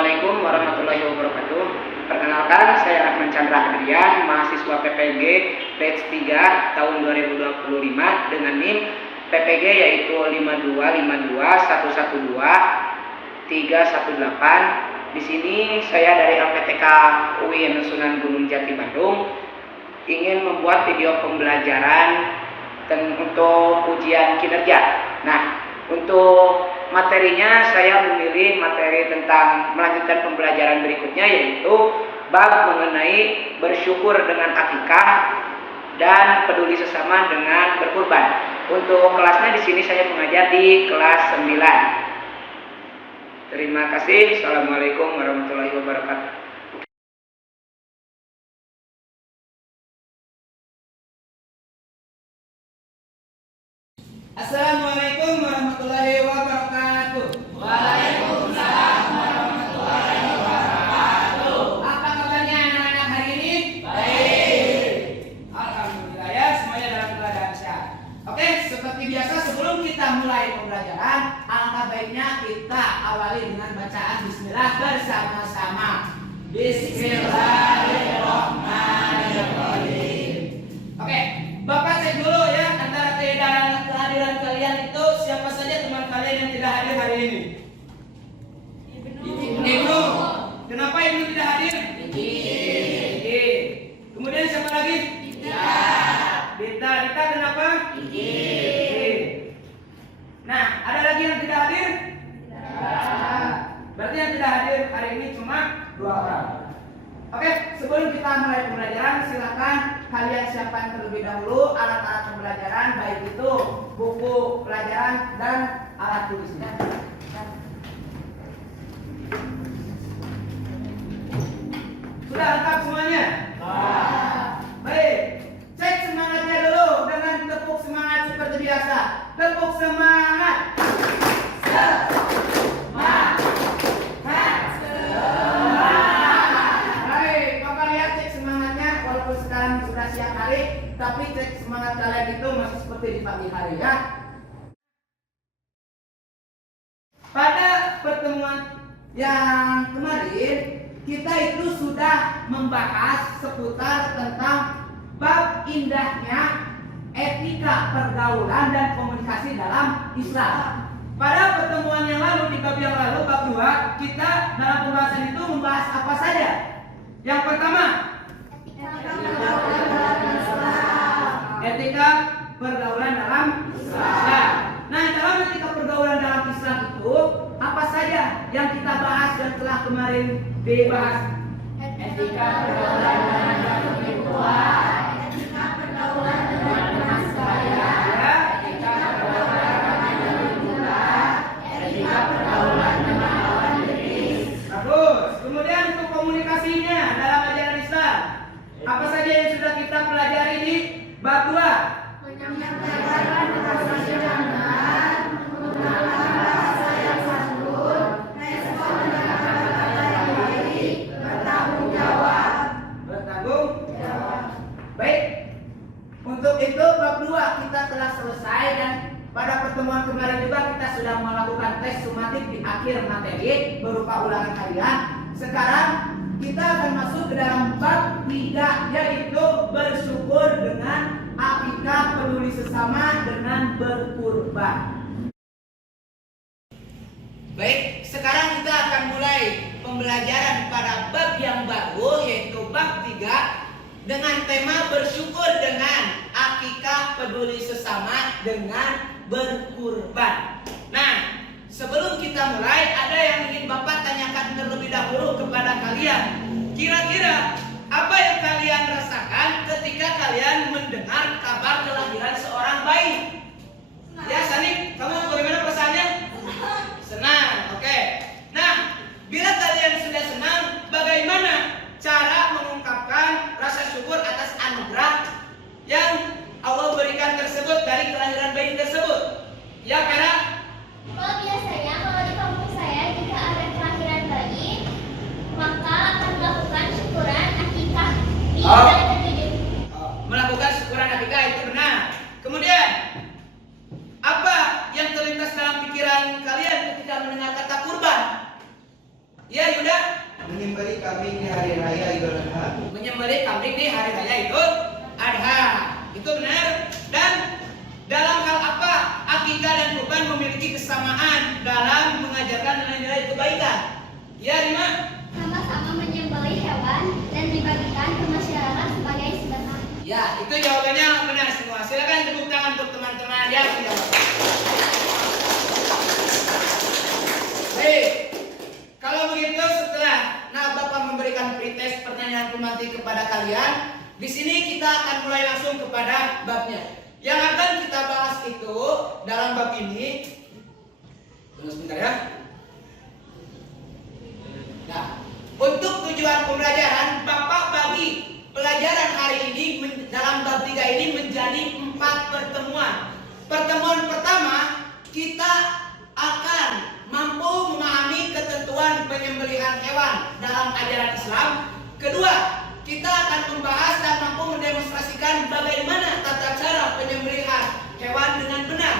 Assalamualaikum warahmatullahi wabarakatuh. Perkenalkan, saya Rahman Chandra Adrian, mahasiswa PPG batch 3 tahun 2025 dengan NIM PPG yaitu 52512112318. Di sini saya dari LPTK UIN Sunan Gunung Jati Bandung ingin membuat video pembelajaran untuk ujian kinerja. Nah, untuk materinya saya memilih materi tentang melanjutkan pembelajaran berikutnya, yaitu bab mengenai bersyukur dengan akikah dan peduli sesama dengan berkurban. Untuk kelasnya di sini saya mengajar di kelas 9. Terima kasih. Assalamualaikum warahmatullahi wabarakatuh. Assalamualaikum warahmatullahi wabarakatuh. Waalaikumsalam warahmatullahi wabarakatuh. Apa kabarnya anak-anak hari ini? Baik. Alhamdulillah ya, semuanya dalam keadaan sehat. Oke, seperti biasa sebelum kita mulai pembelajaran, alangkah baiknya kita awali dengan bacaan bismillah bersama-sama. Bismillahirrahmanirrahim. Oke, Bapak cek dulu ya antara kehadiran kalian itu siapa saja teman kalian yang tidak hadir hari ini? Ibnu. Kenapa Ibnu tidak hadir? Iki. Kemudian siapa lagi? Dita. Dita kenapa? Iki. Nah, ada lagi yang tidak hadir? Berarti yang tidak hadir hari ini cuma 2 orang. Oke, sebelum kita mulai pembelajaran, silakan kalian siapkan terlebih dahulu alat-alat pembelajaran, baik itu buku pelajaran dan alat tulisnya. Sudah lengkap semuanya? Baik, cek semangatnya dulu dengan tepuk semangat seperti biasa. Tepuk semangat. Siang hari, tapi cek semangat kalian itu masih seperti di pagi hari ya. Pada pertemuan yang kemarin kita itu sudah membahas seputar tentang bab indahnya etika pergaulan dan komunikasi dalam Islam. Pada pertemuan yang lalu, di bab yang lalu, bab 2, kita dalam pembahasan itu membahas apa saja? Yang pertama, etika pergaulan dalam Islam. Nah, dalam etika pergaulan dalam Islam itu apa saja yang kita bahas dan telah kemarin dibahas? Etika pergaulan dengan bertutur tua, etika pergaulan dengan teman sebaya, etika pergaulan dengan lebih muda, etika pergaulan dengan lawan jenis. Bagus. Kemudian untuk komunikasinya dalam ajaran Islam, apa saja yang sudah kita pelajari di bab 2? Menyampaikan informasi yang benar, menggunakan bahasa yang santun, respon dengan kata-kata yang baik, bertanggung jawab. Baik. Untuk itu bab 2 kita telah selesai, dan pada pertemuan kemarin juga kita sudah melakukan tes sumatif di akhir materi berupa ulangan harian. Sekarang kita akan masuk ke dalam bab 3, yaitu bersyukur dengan akikah, peduli sesama dengan berkurban. Baik, sekarang kita akan mulai pembelajaran pada bab yang baru, yaitu bab 3 dengan tema bersyukur dengan akikah, peduli sesama dengan berkurban. Nah, sebelum kita mulai, ada yang ingin Bapak tanyakan terlebih dahulu kepada kalian. Kira-kira apa yang kalian rasakan ketika kalian mendengar kabar kelahiran seorang bayi? Ya, Sani, kamu bagaimana perasaannya? Senang, oke. Nah, bila kalian sudah senang, bagaimana cara mengungkapkan rasa syukur atas anugerah yang Allah berikan tersebut dari kelahiran bayi tersebut? Ya, Vera? Kalau biasanya, kalau di kampung saya, jika ada kelahiran bayi, maka akan melakukan syukuran akikah di hari ke-7. Melakukan syukuran akikah itu benar. Kemudian, apa yang terlihat Ya Yuda, Menyembelih kambing di hari raya Idul Adha. menyembelih kambing di hari raya Idul Adha. Itu benar. Dan dalam hal apa akikah dan kurban memiliki kesamaan dalam mengajarkan nilai-nilai kebaikan? Ya Rima? Sama-sama menyembelih hewan dan dibagikan ke masyarakat sebagai sedekah. Ya, itu jawabannya benar semua. Silakan tepuk tangan untuk teman-teman yang sudah. Baik. Kalau begitu setelah Bapak memberikan pretest pertanyaan pemati kepada kalian, di sini kita akan mulai langsung kepada babnya. Yang akan kita bahas itu dalam bab ini. Tunggu sebentar ya. Nah, untuk tujuan pembelajaran, Bapak bagi pelajaran hari ini dalam bab 3 ini menjadi 4 pertemuan. Pertemuan pertama, kita akan mampu memahami ketentuan penyembelihan hewan dalam ajaran Islam. Kedua, kita akan membahas dan mampu mendemonstrasikan bagaimana tata cara penyembelihan hewan dengan benar.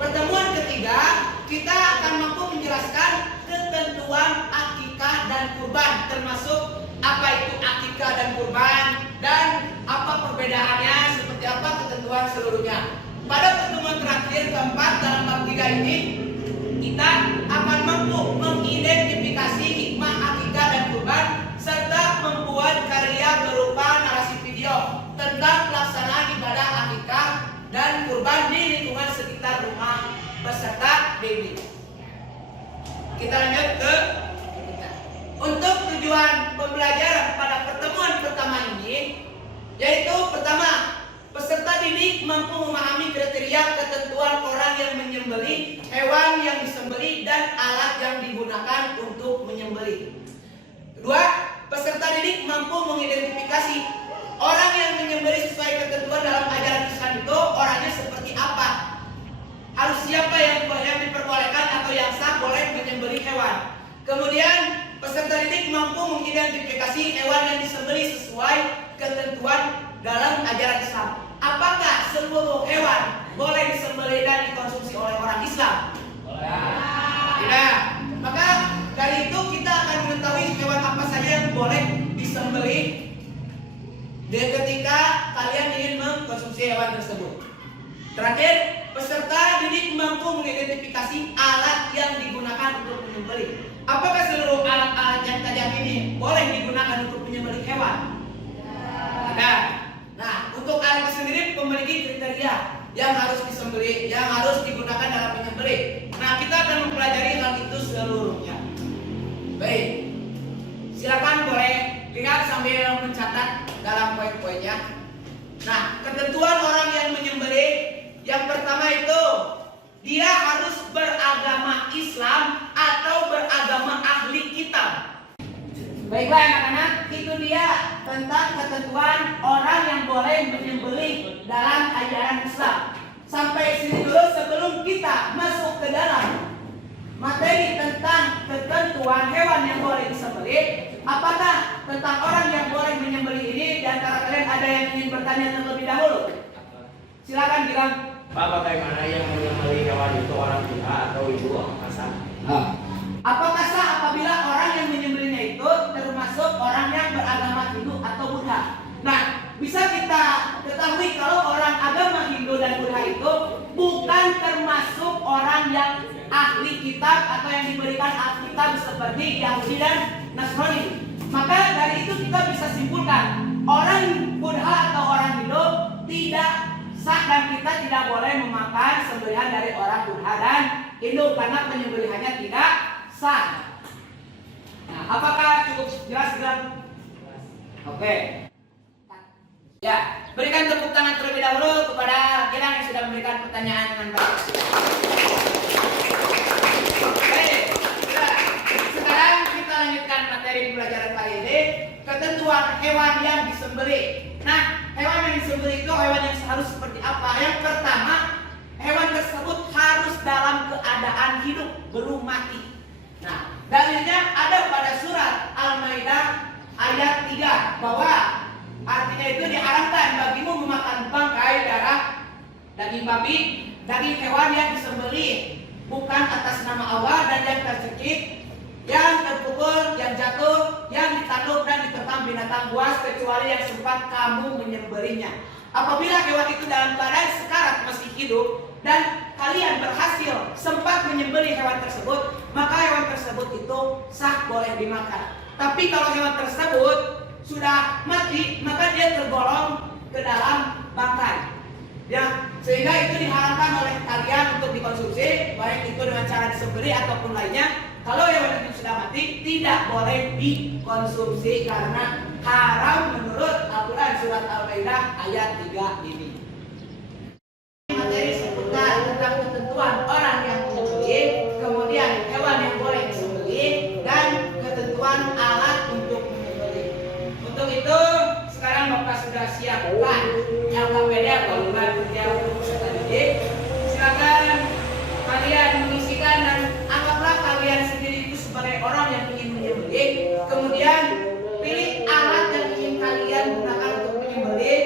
Pertemuan ketiga, kita akan mampu menjelaskan ketentuan akikah dan kurban, termasuk apa itu akikah dan kurban dan apa perbedaannya, seperti apa ketentuan seluruhnya. Pada pertemuan terakhir keempat dalam bab 3 ini, kita akan mampu mengidentifikasi hikmah akikah dan kurban serta membuat karya berupa narasi video tentang pelaksanaan ibadah akikah dan kurban di lingkungan sekitar rumah peserta didik. Kita lanjut ke untuk tujuan pembelajaran pada pertemuan pertama ini, yaitu pertama, peserta didik mampu memahami kriteria ketentuan orang yang menyembelih, hewan yang disembelih, dan alat yang digunakan untuk menyembelih. Kedua, peserta didik mampu mengidentifikasi orang yang menyembelih sesuai ketentuan dalam ajaran Islam itu orangnya seperti apa. Harus siapa yang diperbolehkan atau yang sah boleh menyembelih hewan. Kemudian, peserta didik mampu mengidentifikasi hewan yang disembelih sesuai ketentuan dalam ajaran Islam. Apakah seluruh hewan boleh disembelih dan dikonsumsi oleh orang Islam? Tidak. Maka dari itu kita akan mengetahui hewan apa saja yang boleh disembelih ketika kalian ingin mengkonsumsi hewan tersebut. Terakhir, peserta didik mampu mengidentifikasi alat yang digunakan untuk menyembelih. Apakah seluruh alat-alat yang tajam ini boleh digunakan untuk menyembelih hewan? Tidak. Nah, untuk alat itu sendiri memiliki kriteria yang harus disembelih, yang harus digunakan dalam menyembelih. Nah, kita akan mempelajari hal itu seluruhnya. Baik, silakan boleh lihat sambil mencatat dalam poin-poinnya. Nah, ketentuan orang yang menyembelih, yang pertama itu dia harus beragama Islam atau beragama ahli kitab. Baiklah anak-anak, itu dia tentang ketentuan orang yang boleh menyembelih dalam ajaran Islam. Sampai sini dulu sebelum kita masuk ke dalam materi tentang ketentuan hewan yang boleh disembelih. Apakah tentang orang yang boleh menyembelih ini di antara kalian ada yang ingin bertanya terlebih dahulu? Silakan bilang. Pak, bagaimana yang menyembelih hewan itu orang tua atau ibu apakah sah? Apakah sah apabila orang yang menyembelihnya itu termasuk orang yang beragama Hindu atau Buddha? Nah, bisa kita ketahui kalau orang agama Hindu dan Buddha itu bukan termasuk orang yang ahli kitab atau yang diberikan alkitab seperti Yahudi dan Nasrani. Maka dari itu kita bisa simpulkan orang Buddha atau orang Hindu tidak sah dan kita tidak boleh memakan sembelihan dari orang Buddha dan Hindu karena penyembelihannya tidak sah. Nah, apakah cukup jelas? Oke. Ya, berikan tepuk tangan terlebih dahulu kepada Gilang yang sudah memberikan pertanyaan dengan baik. Oke, sekarang kita lanjutkan materi pembelajaran kali ini, ketentuan hewan yang disembelih. Nah, hewan yang disembelih itu hewan yang harus seperti apa? Yang pertama, hewan tersebut harus dalam keadaan hidup, belum mati. Nah, dalilnya ada pada surat Al-Maidah ayat 3 bahwa artinya itu diharamkan bagimu memakan bangkai, darah, daging babi, daging hewan yang disembelih bukan atas nama Allah dan yang tercekik, yang terpukul buas kecuali yang sempat kamu menyembelihnya. Apabila hewan itu dalam keadaan sekarat masih hidup dan kalian berhasil sempat menyembelih hewan tersebut, maka hewan tersebut itu sah, boleh dimakan. Tapi kalau hewan tersebut sudah mati, maka dia tergolong ke dalam bangkai. Ya, sehingga itu diharamkan oleh kalian untuk dikonsumsi, baik itu dengan cara disembelih ataupun lainnya. Kalau hewan itu sudah mati, tidak boleh dikonsumsi karena haram menurut Al-Quran surat Al-Maidah ayat 3 ini. Materi seputar tentang ketentuan orang yang menyembelih, kemudian hewan yang boleh disembelih, dan ketentuan alat untuk menyembelih. Untuk itu sekarang Bapak sudah siapkan LKPD atau lembar kerja untuk peserta didik. Silakan kalian mengisikan dan anggaplah kalian sendiri itu sebagai orang yang ingin menyembelih. Kemudian pilih alat yang ingin kalian gunakan untuk menyembelih.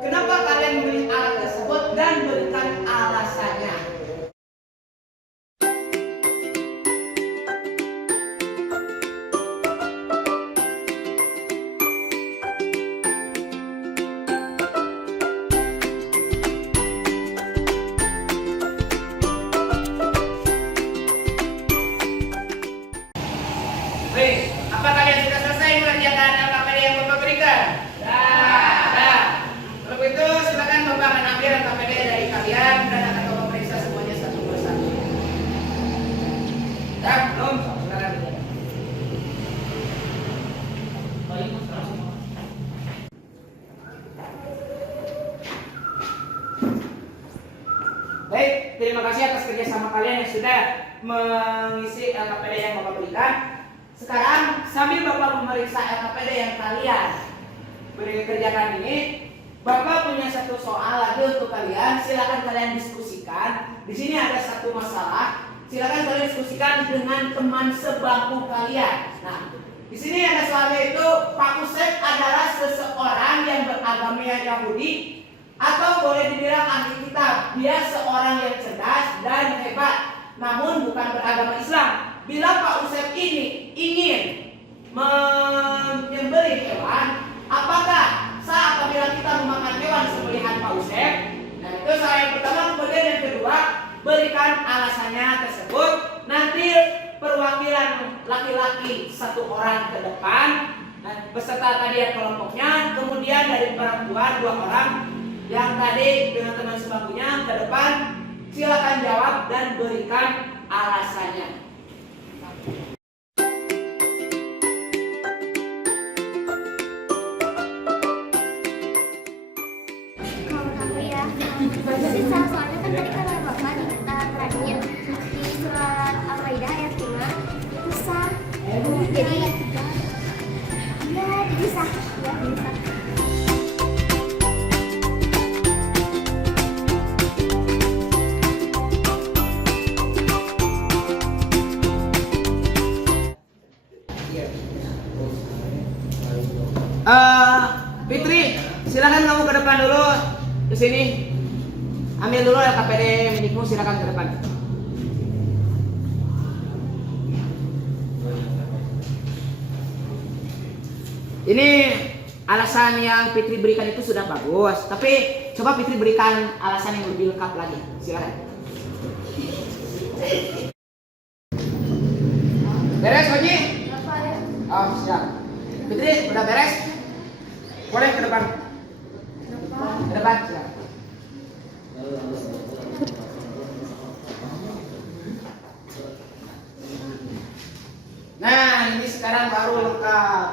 Kenapa kalian memilih alat tersebut dan berikan alasannya. Baik, apa kalian sudah selesai mengerjakan LKPD yang Bapak berikan? Sudah. Kalau begitu silakan Bapak mengambil LKPD dari kalian dan akan Bapak periksa semuanya satu persatu. Dah, belum? Silakan. Baik, terima kasih atas kerjasama kalian yang sudah mengisi LKPD yang Bapak berikan. Sekarang sambil Bapak memeriksa LKPD yang kalian kerjakan ini, Bapak punya satu soal lagi untuk kalian. Silakan kalian diskusikan. Di sini ada satu masalah. Silakan kalian diskusikan dengan teman sebangku kalian. Nah, di sini ada soalnya itu, Pak Usep adalah seseorang yang beragama Yahudi atau boleh dibilang ahli kitab. Dia seorang yang cerdas dan hebat, namun bukan beragama Islam. Bila Pak Usep ini ingin menyembelih hewan, apakah sah apabila kita memakan hewan sembelihan Pak Usep? Nah, itu soal yang pertama. Kemudian yang kedua, berikan alasannya tersebut. Nanti perwakilan laki-laki satu orang ke depan, nah, beserta tadi yang kelompoknya. Kemudian dari perempuan 2 orang yang tadi dengan teman sebangkunya ke depan. Silakan jawab dan berikan alasannya. Susah, soalnya kan tadi kata Bapak di terakhir di surat Al-Maidah ayat 5 itu sah. Jadi ya jadi sah. Ya, jadi sah. Fitri, silakan kamu ke depan dulu. Ke sini. Ambil dulu LKPD milikmu, silakan ke depan. Ini alasan yang Fitri berikan itu sudah bagus, tapi coba Fitri berikan alasan yang lebih lengkap lagi. Silakan. Beres, Haji? Oh, siap. Fitri, udah beres? Boleh ke depan. Ke depan, silakan. Nah, ini sekarang baru lengkap.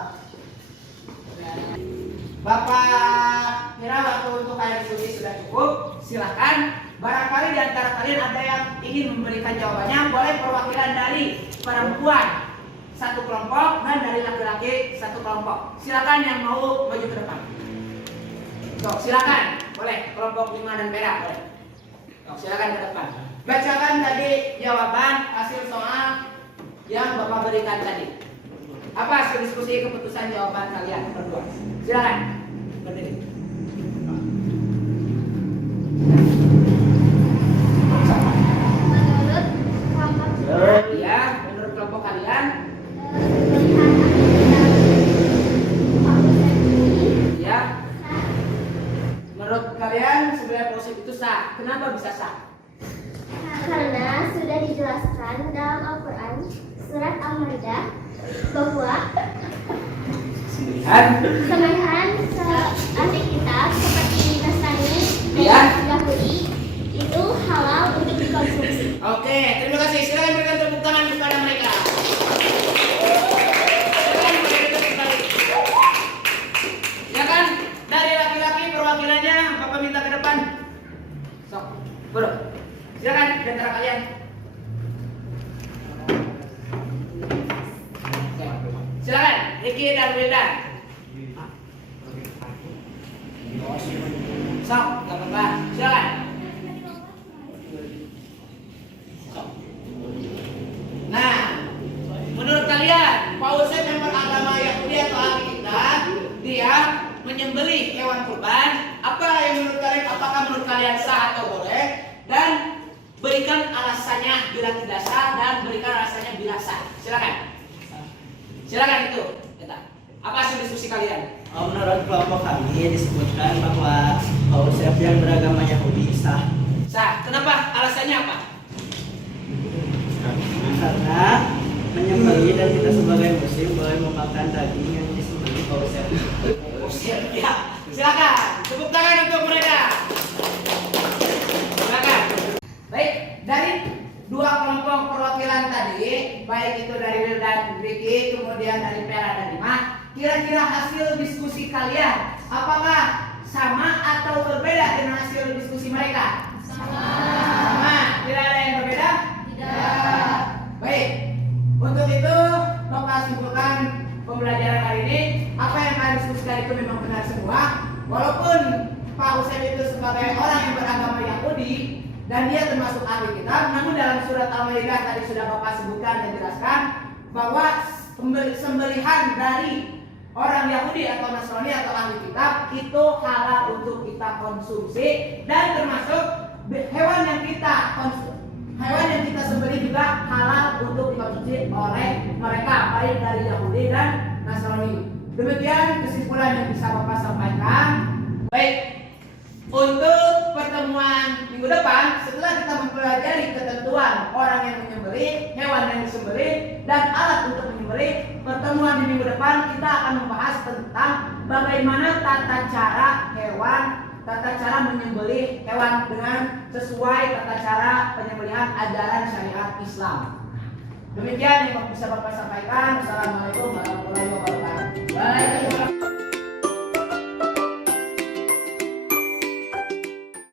Bapak kira waktu untuk kalian diskusi sudah cukup. Silahkan, barangkali di antara kalian ada yang ingin memberikan jawabannya. Boleh perwakilan dari perempuan satu kelompok dan dari laki-laki satu kelompok. Silakan yang mau maju ke depan. Sok, silakan. Boleh, kelompok 5 dan merah boleh. Sok, silakan ke depan. Bacakan tadi jawaban hasil soal yang Bapak berikan tadi. Apa hasil diskusi keputusan jawaban kalian berdua? Silakan berdiri. Menurut kelompok Ya, menurut kelompok kalian pemilihan Pak Usep Al-Maidah bahwa Sembelihan sembelihan ahli kitab seperti Nasrani Iya. dan Yahudi itu halal untuk dikonsumsi. Oke, terima kasih. Silakan berikan tepuk tangan kepada mereka. Silakan mereka duduk kembali. Ya kan, dari laki-laki perwakilannya, Bapak minta ke depan. Sok, duduk. Silakan di antara kalian. Silakan, Ricky dan Wildan. Sok, gak apa-apa. Silakan. Nah, menurut kalian, Paulus member agama Yahudi atau ahli kitab, dia menyembelih hewan kurban. Apa yang menurut kalian? Apakah menurut kalian sah atau boleh? Dan berikan alasannya bila tidak sah dan berikan alasannya bila sah. Silakan. Silakan itu. Kita. Apa hasil diskusi kalian? Menurut kelompok kami disebutkan bahwa Paulus yang beragama Yahudi sah. Sah. Kenapa? Alasannya apa? Karena menyembelih dan kita sebagai muslim boleh memakan daging yang disembelih Paulus. Ya. Silakan. Tepuk tangan untuk mereka. Silakan. Baik, dari dua kelompok perwakilan tadi, baik itu dari Wildan, Ricky, kemudian dari Pera dan Lima, kira-kira hasil diskusi kalian apakah sama atau berbeda dengan hasil diskusi mereka? Sama. Tidak ada yang berbeda? Tidak. Baik. Untuk itu, Bapak simpulkan pembelajaran hari ini. Apa yang kalian diskusikan itu memang benar semua. Walaupun Pak Hussein itu sebagai orang yang beragama Yahudi dan dia termasuk ahli kitab, namun dalam surat Al-Maidah tadi sudah Bapak sebutkan dan jelaskan bahwa sembelihan dari orang Yahudi atau Nasrani atau ahli kitab itu halal untuk kita konsumsi dan termasuk hewan yang kita sembelih juga halal untuk dikonsumsi oleh mereka baik dari Yahudi dan Nasrani. Demikian kesimpulan yang bisa Bapak sampaikan. Baik. Untuk pertemuan minggu depan, setelah kita mempelajari ketentuan orang yang menyembelih, hewan yang disembelih, dan alat untuk menyembelih, pertemuan di minggu depan kita akan membahas tentang bagaimana tata cara menyembelih hewan dengan sesuai tata cara penyembelihan ajaran syariat Islam. Demikian yang bisa Bapak sampaikan. Assalamualaikum warahmatullahi wabarakatuh.